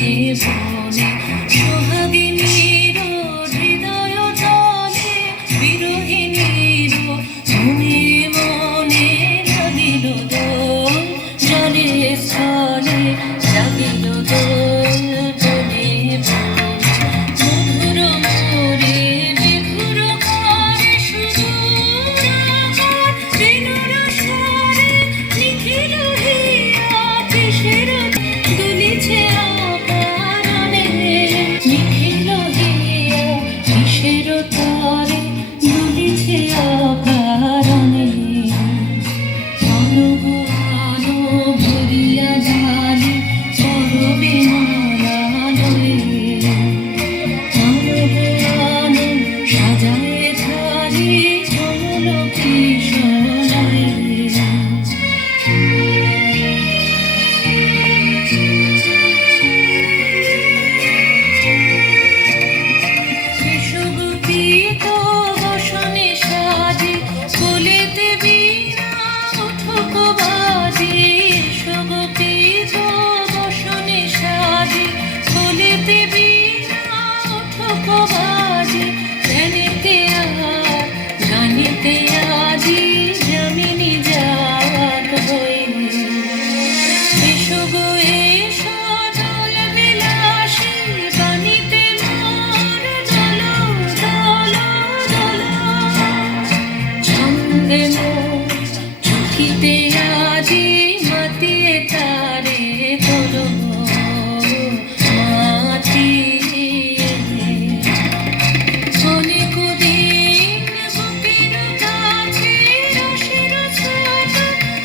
বনে সোহাগিনীর হৃদয় তলে বিরহিণীর মনে মনে লাগিল দোল জলে স্থলে লাগিল দোল বনে বনে মধুর মোরে বিধুর করে সুদূর আকার বেণুর স্বরে নিখিল হিয়া কিসের দুলিছে আকারণে নিখিল হিয়া কিসের তরে দুলিছে আকারণে অনুভূতি ভরিয়া জানি পরবে মালালয়ে অনুভূতি সাজায় থালি কমল কৃষ্ণায় বিশ্বগোপীত বসনে সাজে কোলেতে বীণা উঠুক বাজে বিশ্বগোপীত বসনে সাজে কোলেতে বীণা উঠুক বাজে জানিতে আজি যামিনী জাগ হয়ে এসো এসো দোল বিলাসী বাণীতে মোর দোল দোল দোল ছন্দে মোর চোখিতে আজি মাতিয়ে তারে তোল মাতিয়ে অনেক দিন বুকের কাছে রসের ছোট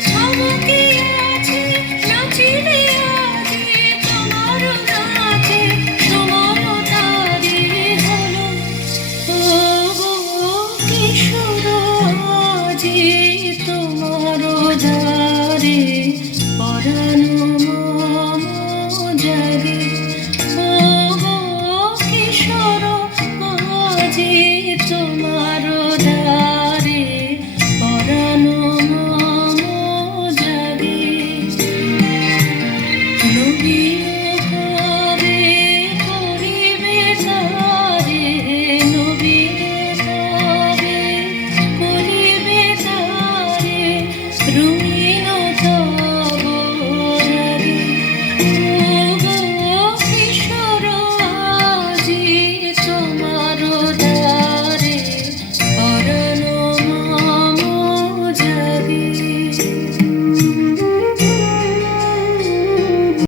চমকিয়াছে নাচিলে আজি তোমার নাচে সময় তারি হলো ও গো কিশোর আজি তোমার দ্বারে পরানো মম জাগে ও গো কিশোর আজি তোমার দ্বারে পরানো মম জাগে নবীন